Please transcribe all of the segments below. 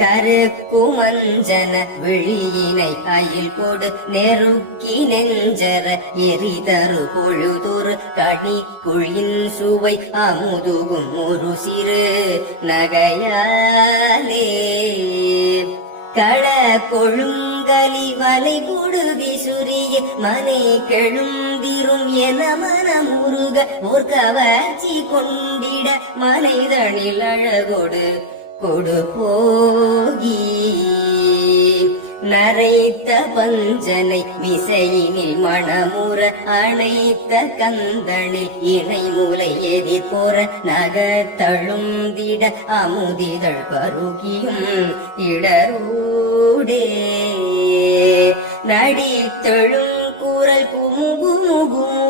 கருக்குமஞ்சன விழியினை அயில் கொடு நெருக்கி நெஞ்சர எரிதரு பொழுதொரு கனி குழின் சுவை அமுதுகும் ஒரு சிறு நகையாலே. கள கொழுங்கலி வலை குடுவி சுரிய மனை கெழுந்திரும் என மனம் மனமுருக ஒரு கவர்ச்சி கொண்டிட மனைதனில் அழகொடு கொடு போகி நரைத்த பஞ்சனை விசையினில் மணமுற அணைத்த கந்தளில் இணை மூலை எதி போற நகத்தழும் திட அமுதிதழ் கருகியும் இடரூடே நடித்தெழும் குரல் குமுகுமுகுவென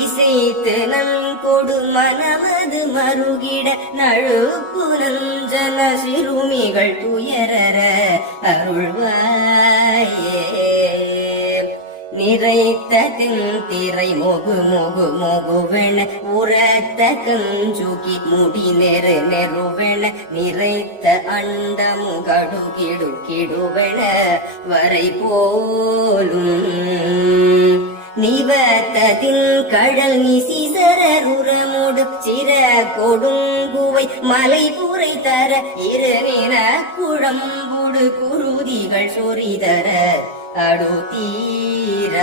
இசைத்து நம் கொடு மனமது மருகிட நழுப்பு நஞ்சன சிறுமிகள் துயரர அருள்வாயே. நிறைத்த திரை மொகு மொகு மொகுவென உரத்த கஞ்சுகி முடி நெரு நெருவென நிறைத்த அண்டமு கடுகிடு கிடுவென வரை போலும் நிவத்ததில் கடல் நிசிசரருரமுடு சிற கொடுங்குவை மலை புரை தர இருநின குழம்புடு குருதிகள் சொறிதர அடுத்தீர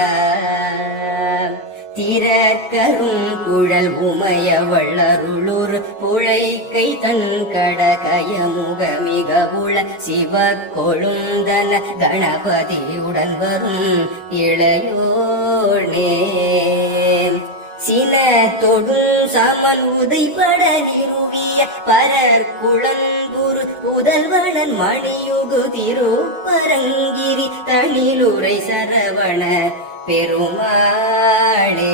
திறக்கரும் குழல் உமைய வள்ளருளூர் புழைக்கை தன் கடகயமுக மிக உள சிவ கொழுந்தன கணபதியுடன் வரும் இளையோ இளையோனே சின தொடும் சமல் உதைப்பட நிறுவிய பரர் குளங்குரு புதல்வனன் மணியுகு திருப்பரங்கிரி தனிலுரை சரவண பெருமாளே.